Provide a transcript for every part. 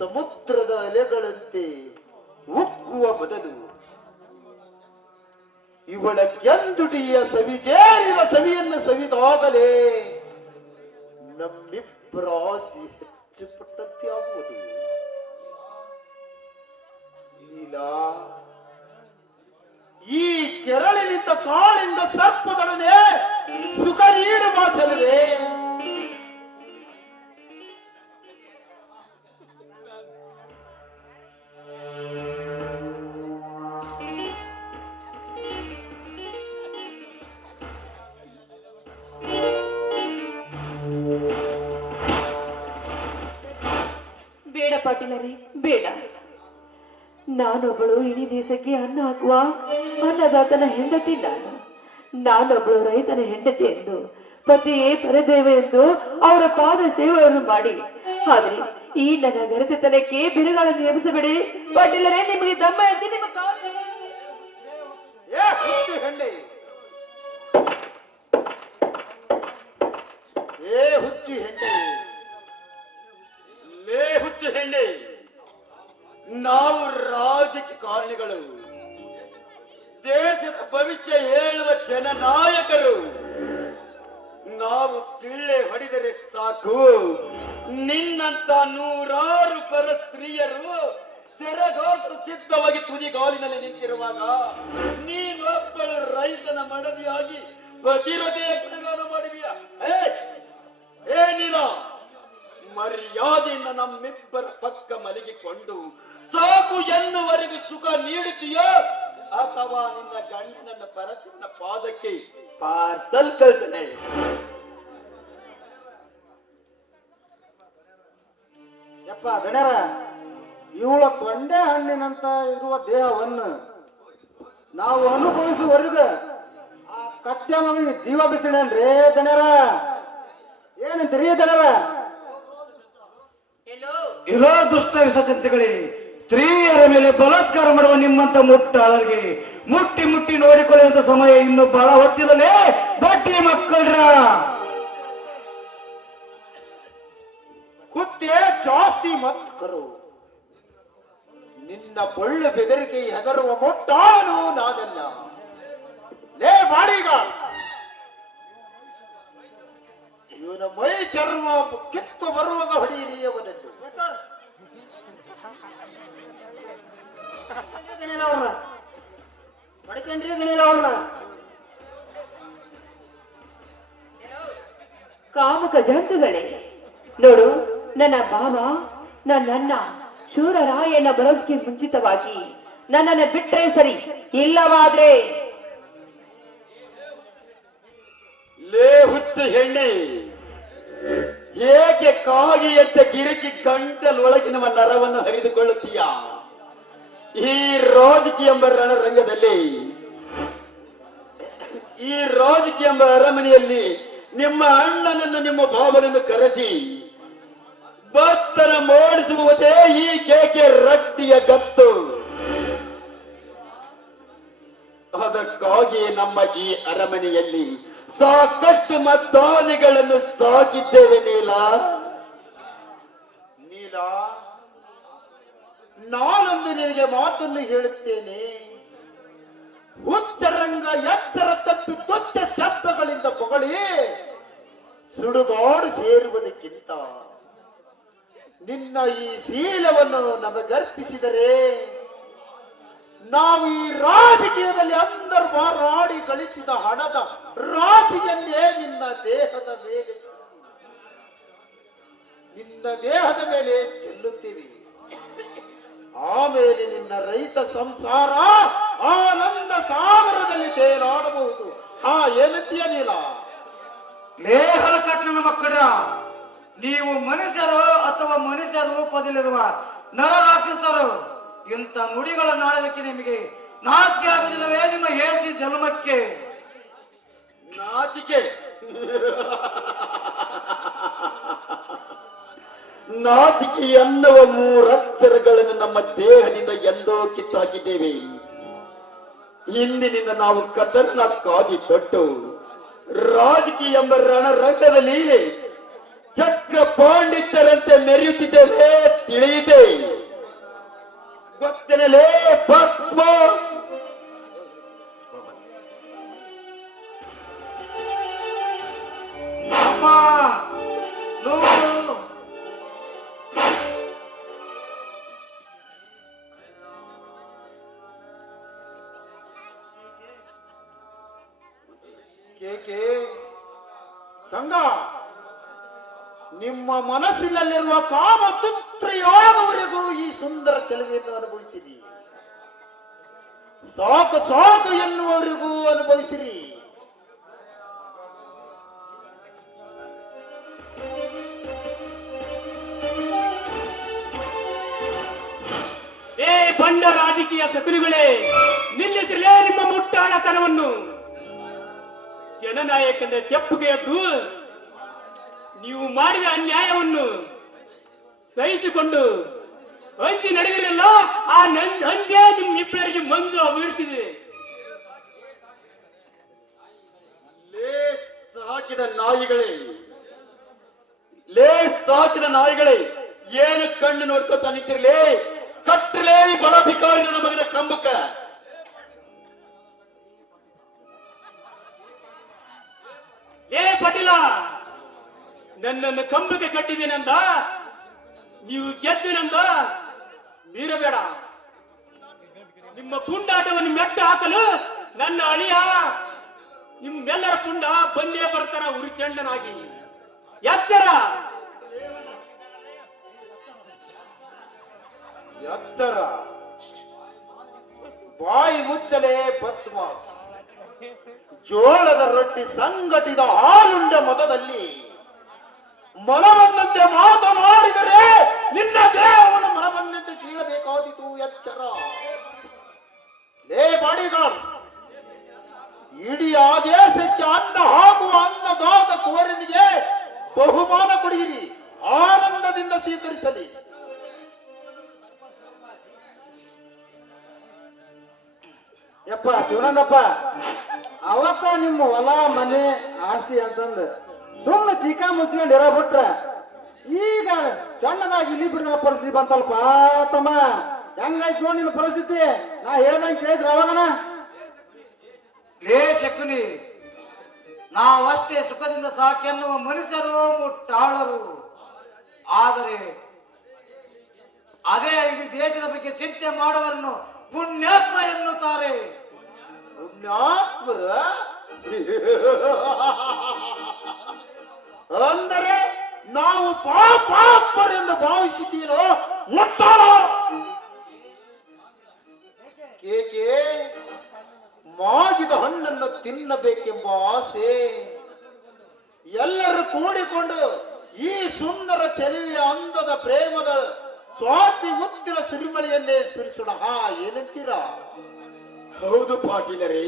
ಸಮುದ್ರದ ಅಲೆಗಳಂತೆ ಉಕ್ಕುವ ಬದಲು ಇವಳ ಕೆಂದುಟಿಯ ಸವಿಜೇರಿನ ಸವಿಯನ್ನು ಸವಿದಾಗಲೇ ನಮ್ಮಿಬ್ಬರ ಆಸೆ ಹೆಚ್ಚು ಪಟ್ಟಂತೆ ನೀಲಾ ಈ ಕೆರಳಿನಿಂದ ಕಾಳಿಂದ ಸರ್ಪದೊಡನೆ ಸುಖ ನೀಡುವ ಚೆಲುವೆ. ಪಾಟೀಲರೇ ಬೇಡ. ನಾನೊಬ್ಬಳು ಇಡೀ ದೇಶಕ್ಕೆ ಅನ್ನ ಹಾಕುವ ಅನ್ನದಾತನ ಹೆಂಡತಿ ನಾನು. ನಾನೊಬ್ಬಳು ರೈತನ ಹೆಂಡತಿ ಎಂದು, ಪತಿಯೇ ಪರದೇವೆ ಎಂದು ಅವರ ಪಾದ ಸೇವೆಯನ್ನು ಮಾಡಿ. ಆದ್ರೆ ಈ ನನ್ನ ಗರತೆತನಕ್ಕೆ ಬಿರುಗಳನ್ನು ನೇಮಿಸಬೇಡಿ ಪಾಟೀಲರೇ ನಿಮಗೆ ದಮ್ಮ ಎತ್ತಿ ನಿಮ್ಮ ಏ, ಹುಚ್ಚು ಹೆಂಡೆ. ನಾವು ರಾಜಕೀಯ ಕಾರಣಿಗಳು ದೇಶದ ಭವಿಷ್ಯ ಹೇಳುವ ಜನನಾಯಕರು, ನಾವು ಸಿಳ್ಳೆ ಹೊಡೆದರೆ ಸಾಕು. ನಿನ್ನಂತ ನೂರಾರು ಪರ ಸ್ತ್ರೀಯರು ಸೆರೆಗೋಸಲು ಸಿದ್ಧವಾಗಿ ತುದಿಗಾಲಿನಲ್ಲಿ ನಿಂತಿರುವಾಗ ನೀನೊಬ್ಬಳು ರೈತನ ಮಡದಿಯಾಗಿ ಬದಿರದೇ ಗುಣಗಾನ ಮಾಡಿದೀಯ ಏ ನೀನು? ಮರ್ಯಾದೆಯಿಂದ ನಮ್ಮಿಬ್ಬರ ಪಕ್ಕ ಮಲಗಿಕೊಂಡು, ಸಾಕು ಎನ್ನುವರೆಗೂ ಸುಖ ನೀಡುತ್ತೀಯೋ? ಅಥವಾ ನಿನ್ನ ಗಂಡನನ್ನ ಪರಸಿನ ಪಾದಕ್ಕೆ ಪಾರ್ಸಲ್ ಕಳಿಸನೆ ಯಪ್ಪ ಗಣರ ಇವಳ ತೊಂಡೆ ಹಣ್ಣಿನಂತ ಇರುವ ದೇಹವನ್ನು ನಾವು ಅನುಭವಿಸುವವರೆಗೂ ಆ ಕತ್ಯ ಮಗನಿಗೆ ಜೀವ ಬಿಡಿಸಿಡನ್ರಿ ಗಣ್ಯರ? ಏನಂತೀರಿ ಗಣ್ಯರ? ಇಲೋ ದುಷ್ಟ ವಿಸರ್ಜಂತಿಗಳೇ ಸ್ತ್ರೀಯರ ಮೇಲೆ ಬಲಾತ್ಕಾರ ಮಾಡುವ ನಿಮ್ಮಂತ ಮುಟ್ಟಾಳರಿಗೆ ಮುಟ್ಟಿ ಮುಟ್ಟಿ ನೋಡಿಕೊಳ್ಳುವಂತ ಸಮಯ ಇನ್ನು ಬಹಳ ಹೊತ್ತಿಲ್ಲಲೇ ಬಟ್ಟಿ ಮಕ್ಕಳ್ರ. ಕುತ್ತೆ ಜಾಸ್ತಿ ಮತ್ ಕರು ನಿನ್ನ ಬೊಳ್ಳು ಬೆದರಿಕೆ ಹೆದರುವ ಮುಟ್ಟಾಳನು ನಾನಲ್ಲ. ಲೇ ಬಾಡಿಗ. ಇವನ ಮೈ ಚರ್ಮ ಕಿತ್ತು ಬರುವಾಗ ಹೊಡೆಯಿರಿ ಅವನನ್ನು. ಅವ್ರನ್ನ ಕಾಮಕ ಜಂತುಗಳೇ ನೋಡು, ನನ್ನ ಭಾವ ನನ್ನಣ್ಣ ಶೂರರಾಯಣ್ಣ ಬರೋದಕ್ಕೆ ಮುಂಚಿತವಾಗಿ ನನ್ನನ್ನು ಬಿಟ್ರೆ ಸರಿ ಇಲ್ಲವಾದ್ರೆ. ಲೇ ಹುಚ್ಚು ಹೆಣ್ಣೆ, ಏಕೆ ಕಾಗಿಯಂತೆ ಕಿರಿಚಿ ಗಂಟಲೊಳಗಿನ ನರವನ್ನು ಹರಿದುಕೊಳ್ಳುತ್ತೀಯ? ಈ ರೋಜಕಿ ಎಂಬ ರಣರಂಗದಲ್ಲಿ ಈ ರೋಜಕಿ ಎಂಬ ಅರಮನೆಯಲ್ಲಿ ನಿಮ್ಮ ಅಣ್ಣನನ್ನು, ನಿಮ್ಮ ಭಾವನನ್ನು ಕರೆಸಿ, ಭಕ್ತನ ಮೋಡಿಸುವುದೇ ಈ ಕೇಕೆ ರಟ್ಟಿಯ ಗತ್ತು. ಅದಕ್ಕಾಗಿ ನಮ್ಮ ಈ ಅರಮನೆಯಲ್ಲಿ ಸಾಕಷ್ಟು ಮದ್ದಾನೆಗಳನ್ನು ಸಾಕಿದ್ದೇವೆ ನೀಲ. ನಾನೊಂದು ನಿನಗೆ ಮಾತನ್ನು ಹೇಳುತ್ತೇನೆ. ಉಚ್ಚರಂಗ ಎಚ್ಚರ ತಪ್ಪಿ ತುಚ್ಚ ಶಬ್ದಗಳಿಂದ ಬೊಗಳಿ ಸುಡುಗಾಡು ಸೇರುವುದಕ್ಕಿಂತ ನಿನ್ನ ಈ ಶೀಲವನ್ನು ನಮಗರ್ಪಿಸಿದರೆ ನಾವು ಈ ರಾಜಕೀಯದಲ್ಲಿ ಅಂದರು ಮಾರಾಡಿ ಗಳಿಸಿದ ಹಣದ ರಾಶಿಯನ್ನೇ ನಿನ್ನ ದೇಹದ ಮೇಲೆ ನಿನ್ನ ದೇಹದ ಮೇಲೆ ಚೆಲ್ಲುತ್ತೀವಿ. ಆಮೇಲೆ ನಿನ್ನ ರೈತ ಸಂಸಾರ ಆನಂದ ಸಾಗರದಲ್ಲಿ ತೇಲಾಡಬಹುದು. ಹಾ ಏನತ್ತೀಯ ನೀಲ? ಲೇಹಲ ಕಟ್ಟಣ ಮಕ್ಕಳ ನೀವು ಮನುಷ್ಯರು ಅಥವಾ ಮನುಷ್ಯ ರೂಪದಲ್ಲಿರುವ ನರ ರಾಕ್ಷಸರು ಇಂಥ ನುಡಿಗಳನ್ನು ಆಡಲಿಕ್ಕೆ ನಿಮಗೆ ನಾಚಿಕೆ ಆಗುದಿಲ್ಲವೇ ನಿಮ್ಮ ಹೇಸಿ ಜನ್ಮಕ್ಕೆ? ನಾಚಿಕೆ. ನಾಚಿಕೆ ಎನ್ನುವ ಮೂರಕ್ಷರಗಳನ್ನು ನಮ್ಮ ದೇಹದಿಂದ ಎಂದೋ ಕಿತ್ತಾಕಿದ್ದೇವೆ. ಇಂದಿನಿಂದ ನಾವು ಕತರ್ನ ಕಾದಿ ತೊಟ್ಟು ರಾಜಕೀಯ ಎಂಬ ರಣರಂಗದಲ್ಲಿ ಚಕ್ರ ಪಾಂಡಿತ್ಯರಂತೆ ಮೆರೆಯುತ್ತಿದ್ದೇವೆ ತಿಳಿಯಿದೆ ಗೊತ್ತೇನಲೇ ಬಸ್ ಮನಸ್ಸಿನಲ್ಲಿರುವ ಕಾಮ ತುತ್ರಯಾಗವರೆಗೂ ಈ ಸುಂದರ ಚಲುವೆಯನ್ನು ಅನುಭವಿಸಿರಿ. ಸಾಕು ಸಾಕು ಎನ್ನುವವರೆಗೂ ಅನುಭವಿಸಿರಿ. ಏ ಬಂಡ ರಾಜಕೀಯ ಸಕುನಿಗಳೇ ನಿಲ್ಲಿಸಿರಲೇ ನಿಮ್ಮ ಮುಟ್ಟಾಣತನವನ್ನು ಜನನಾಯಕನ ತೆಪ್ಪುಗೆ ಎದ್ದು, ನೀವು ಮಾಡಿದ ಅನ್ಯಾಯವನ್ನು ಸಹಿಸಿಕೊಂಡು ಹಂಚಿ ನಡೆದಿರಲ್ಲ ಆ ನನ್ ನಿಮ್ ಇಬ್ಬರಿಗೆ ಮಂಜು ಬೀಳ್ತಿದೆ ಲೇ ಸಾಕಿದ ನಾಯಿಗಳೇ ಲೇ ಸಾಕಿದ ನಾಯಿಗಳೇ ಏನು ಕಣ್ಣು ನೋಡ್ಕೋತ ನಿಂತಿರ್ಲೇ? ಕಟ್ಟಲೇ ಭಿಕಾರಿ ನನ್ನ ಮಗನ ಕಂಬಕ್ಕ. ಏ ಪಟೀಲ ನನ್ನನ್ನು ಕಂಬಕ್ಕೆ ಕಟ್ಟಿದ್ದೇನೆಂದ ನೀವು ಗೆದ್ದಿನಿಂದ ಮೀರಬೇಡ. ನಿಮ್ಮ ಪುಂಡಾಟವನ್ನು ಮೆಟ್ಟ ಹಾಕಲು ನನ್ನ ಅಳಿಯ, ನಿಮ್ಮೆಲ್ಲರ ಪುಂಡ ಬಂದೇ ಬರ್ತಾರ ಉರಿಚಂಡನಾಗಿ. ಎಚ್ಚರ. ಎಚ್ಚರ. ಬಾಯಿ ಮುಚ್ಚಲೆ ಬದ್ಮಾಸ್ ಜೋಳದ ರೊಟ್ಟಿ ಸಂಘಟಿದ ಹಾಲುಂಡ ಮತದಲ್ಲಿ ಮನ ಬಂದಂತೆ ಅಂತಂದು ಸುಮ್ಮನೆ ತೀಕಾ ಮುಚ್ಕೊಂಡು ಇರೋ ಬಿಟ್ರ ಈಗ ಸಣ್ಣದಾಗಿ ಇಲ್ಲಿ ಬಿಡುವ ಪರಿಸ್ಥಿತಿ ಬಂತಲ್ಪ ತಮ್ಮ? ಹೆಂಗಾಯ್ತು ನೋಡಿ ನಿನ್ನ ಪರಿಸ್ಥಿತಿ? ನಾ ಹೇಳ್ದಂಗೆ ಕೇಳಿದ್ರ ಅವಾಗನ ಲೇ ಶಕುನಿ ನಾವಷ್ಟೇ ಸುಖದಿಂದ ಸಾಕೆನ್ನುವ ಮನುಷ್ಯರು ಮುಟ್ಟಾಳರು. ಆದರೆ ಅದೇ ಇಡೀ ದೇಶದ ಬಗ್ಗೆ ಚಿಂತೆ ಮಾಡುವರನ್ನು ಪುಣ್ಯಾತ್ಮ ಎನ್ನುತ್ತಾರೆ. ಪುಣ್ಯಾತ್ಮರ? ಅಂದರೆ ನಾವು ಪಾಪಾತ್ಮರೆಂದು ಭಾವಿಸಿದ್ದೀರೋ ಒತ್ತಾರ ಏಕೆ? ಮಾಗಿದ ಹಣ್ಣನ್ನು ತಿನ್ನಬೇಕೆಂಬ ಆಸೆ. ಎಲ್ಲರೂ ಕೂಡಿಕೊಂಡು ಈ ಸುಂದರ ಚೆಲುವೆಯ ಅಂದದ ಪ್ರೇಮದ ಸ್ವಾತಿ ಮುತ್ತಿನ ಸುರಿಮಳೆಯನ್ನೇ ಸುರಿಸೋಣ. ಹಾ, ಏನಂತೀರಾ? ಹೌದು ಪಾಟೀಲರೇ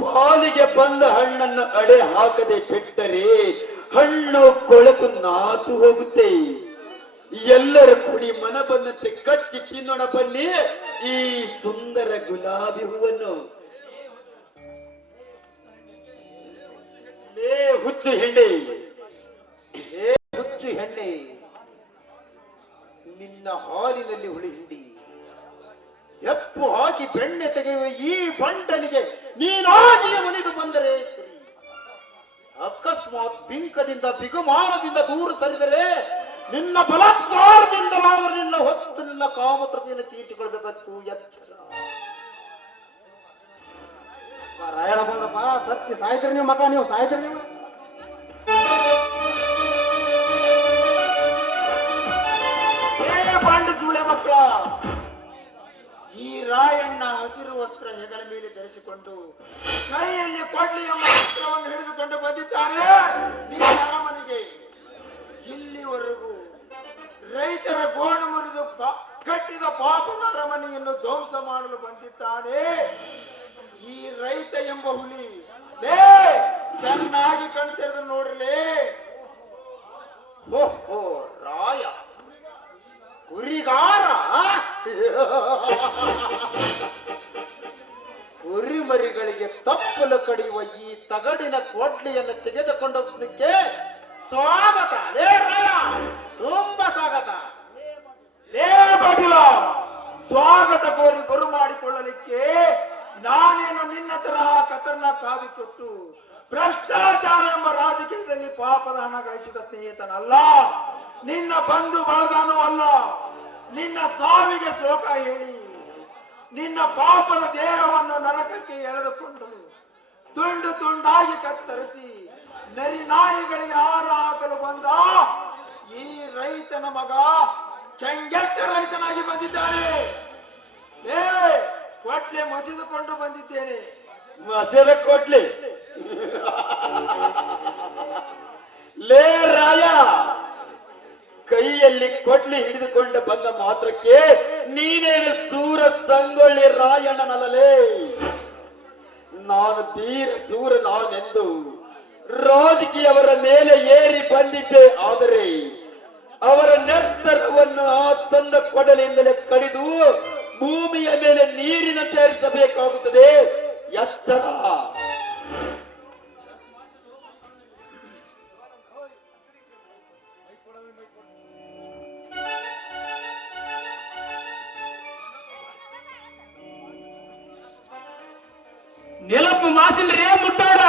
ಪಾಲಿಗೆ ಬಂದ ಹಣ್ಣನ್ನು ಅಡೆ ಹಾಕದೆ ಬಿಟ್ಟರೆ ಹಣ್ಣು ಕೊಳೆತು ನಾತು ಹೋಗುತ್ತೆ. ಎಲ್ಲರ ಕುಡಿ ಮನ ಬಂದಂತೆ ಕಚ್ಚಿ ತಿನ್ನೋಣ ಬನ್ನಿ ಈ ಸುಂದರ ಗುಲಾಬಿ ಹೂವನ್ನು. ಲೇ ಹುಚ್ಚು ಹೆಣ್ಣೆ. ಹುಚ್ಚು ಹೆಣ್ಣೆ. ನಿನ್ನ ಹಾಲಿನಲ್ಲಿ ಹುಳಿ ಹಿಂಡಿ. ಎಪ್ಪು ಹಾಕಿ ಬೆಣ್ಣೆ ತೆಗೆಯುವ ಈ ಬಂಟನಿಗೆ ನೀನಾಗಿಯೇ ಮನಿದು ಬಂದರೆ ಅಕಸ್ಮಾತ್ ಬಿಂಕದಿಂದ, ಬಿಗುಮಾನದಿಂದ ದೂರ ಸರಿದರೆ ನಿನ್ನ ಬಲಾತ್ಕಾರದಿಂದಲಾದರೂ ನಿನ್ನ ಹೊತ್ತು ನಿನ್ನ ಕಾಮತೃಪಿಯನ್ನು ತೀರ್ಚಿಕೊಳ್ಬೇಕತ್ತು ಎಚ್ಚರ. ರಾಯಣ ಬಂದಪ್ಪ ಸತ್ಯ ಸಾಯ್ತೀರಿ ನೀವು ಮಗ, ನೀವು ಸಾಯ್ತೀರಿ ನೀವು. ಪಾಂಡ ಸುಳೆ ಮಕ್ಕಳ ರಾಯಣ್ಣ ಹಸಿರು ವಸ್ತ್ರ ಹೆಗಲ ಮೇಲೆ ಧರಿಸಿಕೊಂಡು ಕೈಯಲ್ಲಿ ಕೊಡ್ಲಿ ಎಂಬ ವಸ್ತ್ರವನ್ನು ಹಿಡಿದುಕೊಂಡು ಬಂದಿದ್ದಾನೆ ಅರಮನೆಗೆ ಇಲ್ಲಿವರೆಗೂ ರೈತರ ಗೋಣು ಮುರಿದು ಕಟ್ಟಿದ ಪಾಪದ ಅರಮನೆಯನ್ನು ಧ್ವಂಸ ಮಾಡಲು ಬಂದಿದ್ದಾನೆ. ಈ ರೈತ ಎಂಬ ಹುಲಿ ಚೆನ್ನಾಗಿ ಕಣ್ತೆರೆದು ನೋಡ್ರಲೇ. ಓಹೋ, ರಾಯ. ಕುರಿಗಾರ? ಕುರಿಮರಿಗಳಿಗೆ ತಪ್ಪಲು ಕಡಿಯುವ ಈ ತಗಡಿನ ಕೊಡ್ಲಿಯನ್ನು ತೆಗೆದುಕೊಂಡೋಗಕ್ಕೆ ಸ್ವಾಗತ. ರಾಯ, ತುಂಬಾ ಸ್ವಾಗತ. ಲೇ ಸ್ವಾಗತ ಕೋರಿ ಬರು ಮಾಡಿಕೊಳ್ಳಲಿಕ್ಕೆ ನಾನೇನು ನಿನ್ನ ತರಹ ಕತರ್ನ ಕಾದಿ ತೊಟ್ಟು ಭ್ರಷ್ಟಾಚಾರ ಎಂಬ ರಾಜಕೀಯದಲ್ಲಿ ಪಾಪದ ಹಣ ಗಳಿಸಿದ ಸ್ನೇಹಿತನಲ್ಲ. ನಿನ್ನ ಬಂಧು ಬಳಗನೂ ಅಲ್ಲ. ನಿನ್ನ ಸಾವಿಗೆ ಶ್ಲೋಕ ಹೇಳಿ. ನಿನ್ನ ಪಾಪದ ದೇಹವನ್ನು ನರಕಕ್ಕೆ ಎಳೆದುಕೊಂಡು ತುಂಡು ತುಂಡಾಗಿ ಕತ್ತರಿಸಿ ನರಿ ನಾಯಿಗಳಿಗೆ ಹಾರ ಹಾಕಲು ಬಂದ ಈ ರೈತನ ಮಗ ಕೆಂಗೆಟ್ಟ ರೈತನಾಗಿ ಬಂದಿದ್ದಾನೆ. ಏ, ಕೊಟ್ಲೆ ಮಸಿದುಕೊಂಡು ಬಂದಿದ್ದೇನೆ. ಮಸಿದ ಕೊಟ್ಲಿ. ಲೇ ರಾಯ, ಕೈಯಲ್ಲಿ ಕೊಡ್ಲಿ ಹಿಡಿದುಕೊಂಡು ಬಂದ ಮಾತ್ರಕ್ಕೆ ನೀನೇನು ಸೂರ ಸಂಗೊಳ್ಳಿ ರಾಯಣ್ಣನಲ್ಲಲೇ? ನಾನು ಧೀರ ಸೂರ ನಾನೆಂದು ರಾಜಕೀಯವರ ಮೇಲೆ ಏರಿ ಬಂದಿದ್ದೆ, ಆದರೆ ಅವರ ನೆತ್ತರವನ್ನು ಆ ತಂದ ಕೊಡಲಿಂದಲೇ ಕಡಿದು ಭೂಮಿಯ ಮೇಲೆ ನೀರಿನ ತಯಾರಿಸಬೇಕಾಗುತ್ತದೆ ಎಚ್ಚರ. ಮಾಸಿಲ್ರೇ ಮುಟ್ಟಾಡ.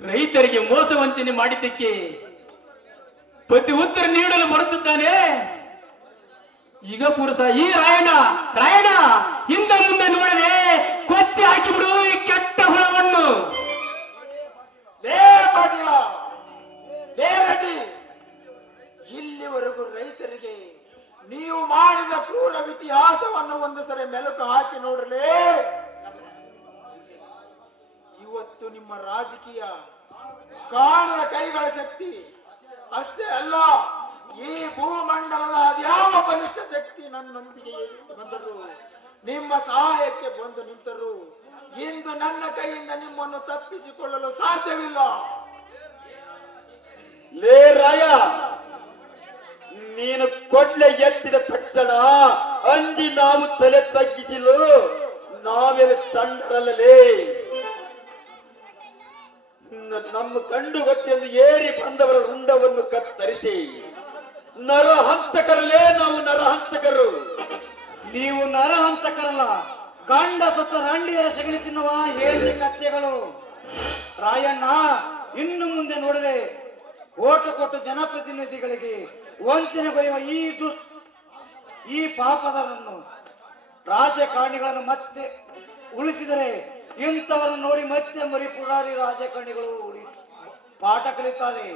ರೈತರಿಗೆ ಮೋಸ ವಂಚನೆ ಮಾಡಿದ್ದಕ್ಕೆ ಪ್ರತಿ ಉತ್ತರ ನೀಡಲು ಮರೆತಿದ್ದಾನೆ. ಈಗ ಪುರುಷ, ಈ ರಾಯಣ ರಾಯಣ ಹಿಂದೆ ಮುಂದೆ ನೋಡದೆ ಕೊಚ್ಚಿ ಹಾಕಿಬಿಡು ಈ ಕೆಟ್ಟ ಹುಳವನ್ನು. ಇಲ್ಲಿವರೆಗೂ ರೈತರಿಗೆ ನೀವು ಮಾಡಿದ ಕ್ರೂರ ಇತಿಹಾಸವನ್ನು ಒಂದು ಸರಿ ಮೆಲುಕು ಹಾಕಿ ನೋಡ್ರಲೇ. ಇವತ್ತು ನಿಮ್ಮ ರಾಜಕೀಯ ಕಾಣದ ಕೈಗಳ ಶಕ್ತಿ. ಅಷ್ಟೇ ಅಲ್ಲ, ಈ ಭೂಮಂಡಲದ ಅದ್ಯಾವ ಬಲಿಷ್ಠ ಶಕ್ತಿ ನನ್ನೊಂದಿಗೆ ಬಂದರು, ನಿಮ್ಮ ಸಹಾಯಕ್ಕೆ ಬಂದು ನಿಂತರು, ಇಂದು ನನ್ನ ಕೈಯಿಂದ ನಿಮ್ಮನ್ನು ತಪ್ಪಿಸಿಕೊಳ್ಳಲು ಸಾಧ್ಯವಿಲ್ಲ. ಲೇ ರಾಯ! ನೀನು ಕೊಡ್ಲೆ ಎತ್ತಿದ ತಕ್ಷಣ ಅಂಜಿ ನಾವು ತಲೆ ತಗ್ಗಿಸಿಲು ನಾವೆಲ್ಲ ಸಣ್ಣರಲ್ಲಲೆ? ನಮ್ಮ ಕಂಡು ಗೊತ್ತೆಂದು ಏರಿ ಬಂದವರ ರುಂಡವನ್ನು ಕತ್ತರಿಸಿ, ನರಹಂತಕರಲ್ಲೇ ನಾವು ನರಹಂತಕರು. ನೀವು ನರಹಂತಕರಲ್ಲ, ಗಂಡ ಸತ್ತ ರಂಡಿಯರ ಸಗಣಿ ತಿನ್ನುವ ಹೇಳಿ ಕತ್ತೆಗಳು. ರಾಯಣ್ಣ, ಇನ್ನು ಮುಂದೆ ನೋಡಿದೆ ಓಟು ಕೊಟ್ಟು ಜನಪ್ರತಿನಿಧಿಗಳಿಗೆ ವಂಚನೆಗೊಯ್ಯುವ ಈ ದುಷ್ಟ, ಈ ಪಾಪದರನ್ನು ರಾಜಕಾರಣಿಗಳನ್ನು ಮತ್ತೆ ಉಳಿಸಿದರೆ ಇಂಥವರನ್ನು ನೋಡಿ ಮತ್ತೆ ಮರಿಪುರಾರಿ ರಾಜಕಾರಣಿಗಳು ಉಳಿ ಪಾಠ ಕಲಿತಾರೆ.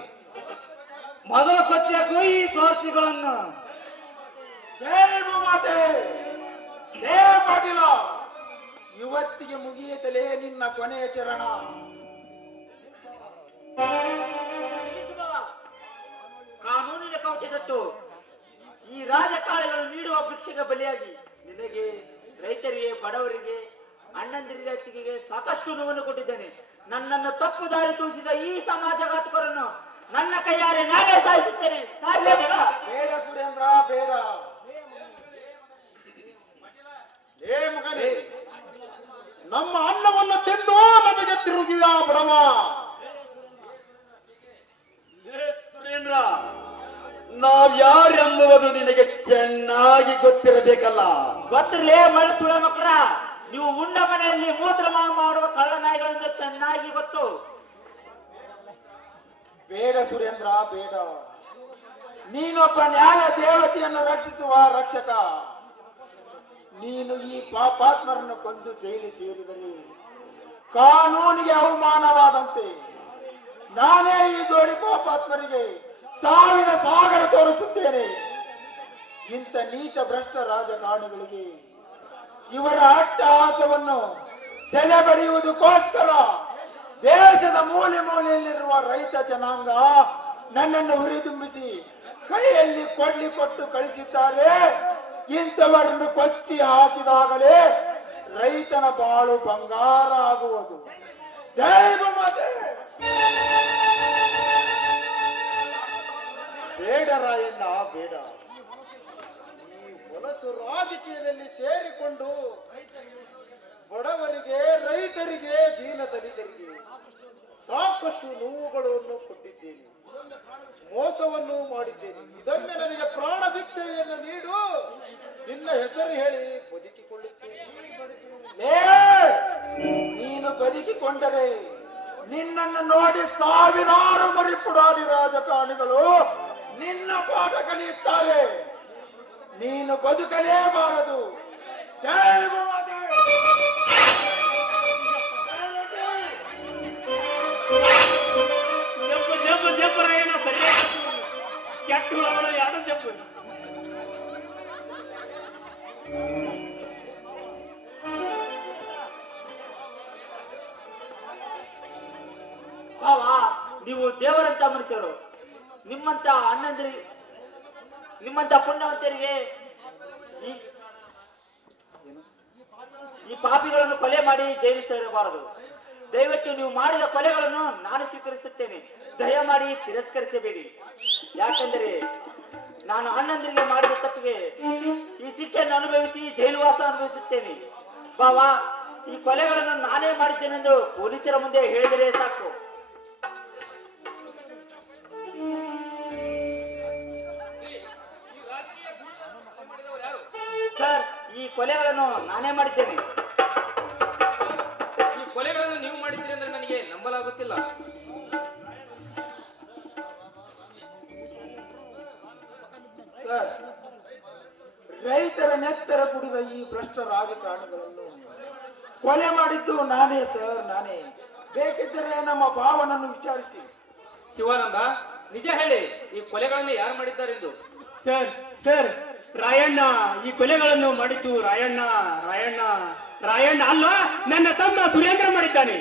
ಮೊದಲ ಕೊಚ್ಚೆ ಈ ಸ್ವಾರ್ಥಿಗಳನ್ನು ಇವತ್ತಿಗೆ ಮುಗಿಯುತ್ತಲೇ ನಿನ್ನ ಕೊನೆಯ ಚರಣ. ಕವಚದಟ್ಟು ಈ ರಾಜಕಾರಣಿಗಳು ನೀಡುವ ಭಿಕ್ಷೆಗೆ ಬಲಿಯಾಗಿ ನಿನಗೆ ರೈತರಿಗೆ ಬಡವರಿಗೆ ಅಣ್ಣಂದಿರಿಗೆ ಅತ್ತಿಗೆಗೆ ಸಾಕಷ್ಟು ನೋವನ್ನು ಕೊಟ್ಟಿದ್ದೇನೆ. ನನ್ನನ್ನು ತಪ್ಪು ದಾರಿ ತೋರಿಸಿದ ಈ ಸಮಾಜಘಾತಕರನ್ನು ನನ್ನ ಕೈಯಾರೆ ನಾನೇ ಸಾಯಿಸುತ್ತೇನೆ. ಬೇಡ ಸುರೇಂದ್ರ ಬೇಡ. ಏ ಮಗನೇ ನಮ್ಮ ಅನ್ನವನ್ನು ತಿಂದು ನಮಗೆ ತಿರುಗಿದ ಭ್ರಮ ಸುರೇಂದ್ರ ನಾವ್ಯಾರೆಂಬುವುದು ನಿನಗೆ ಚೆನ್ನಾಗಿ ಗೊತ್ತಿರಬೇಕಲ್ಲ. ಗೊತ್ತಿರಲೇ ಮಳೆ ಸುಳ ಮಕ್ಕಳ ನೀವು ಉಂಡ ಮನೆಯಲ್ಲಿ ಮೂತ್ರ ಮಾಡುವ ಕಳ್ಳನಾಯಿಗಳಿಂದ ಚೆನ್ನಾಗಿ ಗೊತ್ತು. ಬೇಡ ಸುರೇಂದ್ರ ಬೇಡ. ನೀನೊಬ್ಬ ನ್ಯಾಯ ದೇವತೆಯನ್ನು ರಕ್ಷಿಸುವ ರಕ್ಷಕ. ನೀನು ಈ ಪಾಪಾತ್ಮರನ್ನು ಕೊಂದು ಜೈಲು ಸೇರಿದರೆ ಕಾನೂನಿಗೆ ಅವಮಾನವಾದಂತೆ ನಾನೇ ಈ ಜೋಡಿ ಪಾಪಾತ್ಮರಿಗೆ ಸಾವಿನ ಸಾಗರ ತೋರಿಸುತ್ತೇನೆ. ಇಂಥ ನೀಚ ಭ್ರಷ್ಟ ರಾಜಕಾರಣಿಗಳಿಗೆ ಇವರ ಅಟ್ಟಹಾಸವನ್ನು ಸೆಲೆ ಬಡಿಯುವುದಕ್ಕೋಸ್ಕರ ದೇಶದ ಮೂಲೆ ಮೂಲೆಯಲ್ಲಿರುವ ರೈತ ಜನಾಂಗ ನನ್ನನ್ನು ಹುರಿದುಂಬಿಸಿ ಕೈಯಲ್ಲಿ ಕೊಡ್ಲಿ ಕೊಟ್ಟು ಕಳಿಸಿದ್ದಾರೆ. ಇಂಥವರನ್ನು ಕೊಚ್ಚಿ ಹಾಕಿದಾಗಲೇ ರೈತನ ಬಾಳು ಬಂಗಾರ ಆಗುವುದು. ಜೈ ರಾಯಣ್ಣ ಬೇಡ. ಈ ಹೊಲಸು ರಾಜಕೀಯದಲ್ಲಿ ಸೇರಿಕೊಂಡು ಬಡವರಿಗೆ ರೈತರಿಗೆ ದೀನ ದಲಿತರಿಗೆ ಸಾಕಷ್ಟು ನೋವುಗಳನ್ನು ಕೊಟ್ಟಿದ್ದೇನೆ ಮೋಸವನ್ನು ಮಾಡಿದ್ದೇನೆ ಇದೊಮ್ಮೆ ನನಗೆ ಪ್ರಾಣ ಭಿಕ್ಷೆಯನ್ನು ನೀಡು. ನಿನ್ನ ಹೆಸರು ಹೇಳಿ ಬದುಕಿಕೊಳ್ಳುತ್ತೇನೆ. ಲೇ ನೀನು ಬದುಕಿಕೊಂಡರೆ ನಿನ್ನನ್ನು ನೋಡಿ ಸಾವಿರಾರು ಮರಿಪುಡಾದಿ ರಾಜಕಾರಣಿಗಳು. ನಿನ್ನ ಪಾಠ ಕಲಿಯುತ್ತಾರೆ ನೀನು ಬದುಕಲೇಬಾರದು ಜೈ Bhavani! Jump jump jump Rayanna ಸರಿಯಾಗಿ ಕೆಟ್ಟ ಹುಳಗಳು ಎರಡು ಜಂಪು? ಭಾವ ನೀವು ದೇವರಂತ ಮನುಷ್ಯರು. ನಿಮ್ಮಂತ ಅಣ್ಣಂದ್ರಿ, ನಿಮ್ಮಂತ ಪುಣ್ಯವಂತರಿಗೆ ಈ ಪಾಪಿಗಳನ್ನು ಕೊಲೆ ಮಾಡಿ ಜೈಲು ಸೇರಬಾರದು. ದಯವಿಟ್ಟು ನೀವು ಮಾಡಿದ ಕೊಲೆಗಳನ್ನು ನಾನು ಸ್ವೀಕರಿಸುತ್ತೇನೆ. ದಯ ಮಾಡಿ ತಿರಸ್ಕರಿಸಬೇಡಿ. ಯಾಕಂದರೆ ನಾನು ಅಣ್ಣಂದ್ರಿಗೆ ಮಾಡಿದ ತಪ್ಪಿಗೆ ಈ ಶಿಕ್ಷೆಯನ್ನು ಅನುಭವಿಸಿ ಜೈಲುವಾಸ ಅನುಭವಿಸುತ್ತೇನೆ. ಬಾವಾ, ಈ ಕೊಲೆಗಳನ್ನು ನಾನೇ ಮಾಡಿದ್ದೇನೆಂದು ಪೊಲೀಸರ ಮುಂದೆ ಹೇಳಿದರೆ ಸಾಕು. ಈ ಕೊಲೆಗಳನ್ನು ನಾನೇ ಮಾಡಿದ್ದೇನೆ. ಈ ಕೊಲೆಗಳನ್ನು ನೀವು ಮಾಡಿದ್ದೀರಿ ಅಂದ್ರೆ ನನಗೆ ನಂಬಲಾಗುತ್ತಿಲ್ಲ. ಸರ್ ರೈತರ ನೆತ್ತರ ಕುಡಿದ ಈ ಭ್ರಷ್ಟ ರಾಜಕಾರಣಿಗಳನ್ನು ಕೊಲೆ ಮಾಡಿದ್ದು ನಾನೇ ಸರ್ ನಾನೇ. ಬೇಕಿದ್ದರೆ ನಮ್ಮ ಭಾವನನ್ನು ವಿಚಾರಿಸಿ. ಶಿವಾನಂದ ನಿಜ ಹೇಳಿ ಈ ಕೊಲೆಗಳನ್ನು ಯಾರು ಮಾಡಿದ್ದಾರೆಂದು? ಸರ್ ಸರ್ ರಾಯಣ್ಣ, ಈ ಕೊಲೆಗಳನ್ನು ಮಾಡಿತು ರಾಯಣ್ಣ ರಾಯಣ್ಣ ರಾಯಣ್ಣ ಅಲ್ಲ, ನನ್ನ ತಮ್ಮ ಸುರೇಂದ್ರ ಮಾಡಿದ್ದಾನೆ.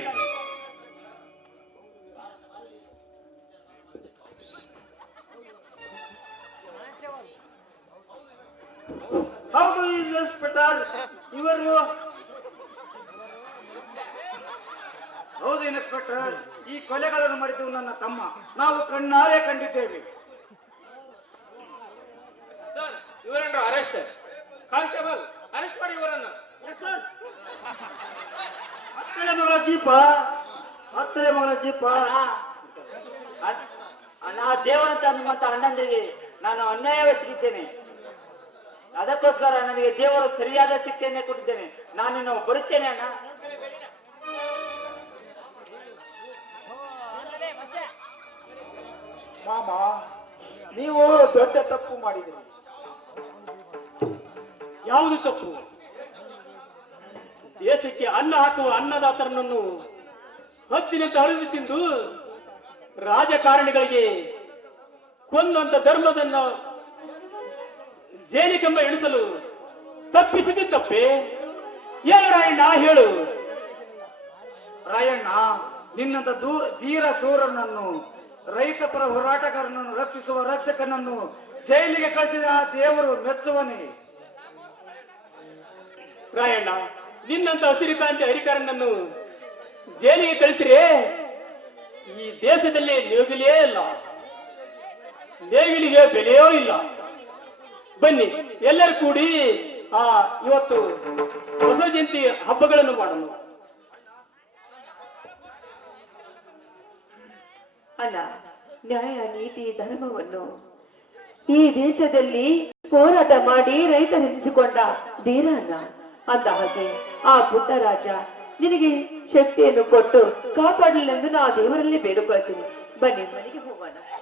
ಹೌದು ಇನ್ಸ್ಪೆಕ್ಟರ್ ಇವರು. ಹೌದು ಇನ್ಸ್ಪೆಕ್ಟರ್ ಈ ಕೊಲೆಗಳನ್ನು ಮಾಡಿದ್ದು ನನ್ನ ತಮ್ಮ. ನಾವು ಕಣ್ಣಾರೆ ಕಂಡಿದ್ದೇವೆ. ಮಗಳ ಜೀಪ ಹತ್ತನೇ ಮಗನ ಜೀಪ ಅಣ್ಣ ದೇವರಂತ ನಿಮ್ಮಂತ ಅಣ್ಣಂದಿರಿಗೆ ನಾನು ಅನ್ಯಾಯವೆಸಗಿದ್ದೇನೆ ಅದಕ್ಕೋಸ್ಕರ ನನಗೆ ದೇವರು ಸರಿಯಾದ ಶಿಕ್ಷೆಯನ್ನೇ ಕೊಟ್ಟಿದ್ದೇನೆ. ನಾನು ಬರುತ್ತೇನೆ ಅಣ್ಣ. ಮಾಮ ನೀವು ದೊಡ್ಡ ತಪ್ಪು ಮಾಡಿದ್ರಿ. ಯಾವುದು ತಪ್ಪು? ದೇಶಕ್ಕೆ ಅನ್ನ ಹಾಕುವ ಅನ್ನದಾತರನನ್ನು ಹತ್ತಿನಂತೆ ಹರಿದು ತಿಂದು ರಾಜಕಾರಣಿಗಳಿಗೆ ಕೊಂದಂತ ಧರ್ಮದನ್ನ ಜೇನಿಕಂಬ ಎಣಿಸಲು ತಪ್ಪಿಸಿದ ತಪ್ಪೆ? ಏನು ರಾಯಣ್ಣ ಹೇಳು. ರಾಯಣ್ಣ ನಿನ್ನಂತ ದೂರ ಧೀರ ಸೂರನನ್ನು ರೈತ ಪರ ಹೋರಾಟಗಾರನನ್ನು ರಕ್ಷಿಸುವ ರಕ್ಷಕನನ್ನು ಜೈಲಿಗೆ ಕಳಿಸಿದ ದೇವರು ಮೆಚ್ಚುವನೇ? ರಾಯಣ್ಣ ನಿನ್ನಂತ ಹಸಿರಿಕಾಂತಿ ಹರಿಕಾರನನ್ನು ಜೈಲಿಗೆ ಕಳಿಸ್ರಿ ಈ ದೇಶದಲ್ಲಿ ನೇಗಿಲೇ ಇಲ್ಲ. ನೇಗಿಲಿಗೆ ಬೆಲೆಯೋ ಇಲ್ಲ. ಬನ್ನಿ, ಎಲ್ಲರೂ ಕೂಡಿ ಆ ಇವತ್ತು ಹೊಸ ಜಯಂತಿ ಹಬ್ಬಗಳನ್ನು ಮಾಡೋಣ. ಅಲ್ಲ, ನ್ಯಾಯ, ನೀತಿ, ಧರ್ಮವನ್ನು ಈ ದೇಶದಲ್ಲಿ ಹೋರಾಟ ಮಾಡಿ ರೈತರೆನಿಸಿಕೊಂಡ ಧೀರನ್ನ ಅಂದ ಹಾಗೆ ಆ ಪುಟ್ಟ ರಾಜ ನಿನಗೆ ಶಕ್ತಿಯನ್ನು ಕೊಟ್ಟು ಕಾಪಾಡಲೆಂದು ನಾ ದೇವರಲ್ಲಿ ಬೇಡಿಕೊಳ್ತೀನಿ. ಬನ್ನಿ. ಮನೆಗೆ ಹೋಗೋಣ